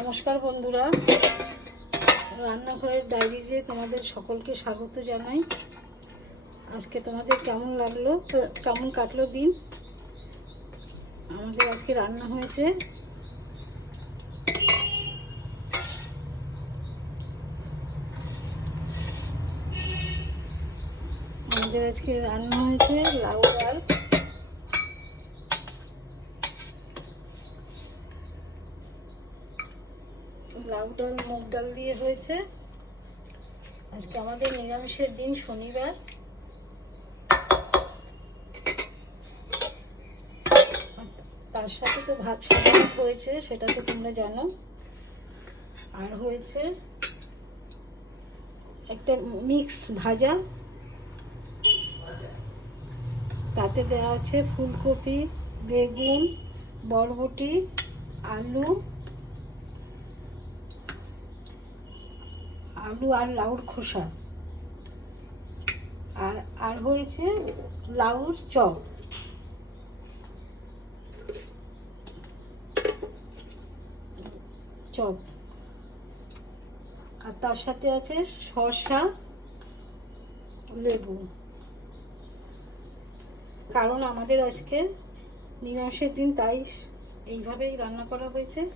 নমস্কার বন্ধুরা, রান্নাঘরের ডায়েরিতে তোমাদের সকলকে স্বাগত জানাই। আজকে তোমাদের কেমন লাগলো, কেমন কাটলো দিন? আমাদের আজকে রান্না হয়েছে লাউ ডাল, মুগ ডাল দিয়ে হয়েছে। আজকে আমাদের নিরামিষের দিন, শনিবার। তার সাথে তো ভাত সাজানো হয়েছে, সেটা তো তোমরা জানো। আর হয়েছে একটা মিক্স ভাজা, তাতে দেওয়া আছে ফুলকপি, বেগুন, বরবটি, আলু আর লাউর খোসা। আর হয়েছে লাউর চপ। আর তার সাথে আছে শসা, লেবু। কারণ আমাদের আজকে নিরামিষের দিন, তাই এইভাবেই রান্না করা হয়েছে।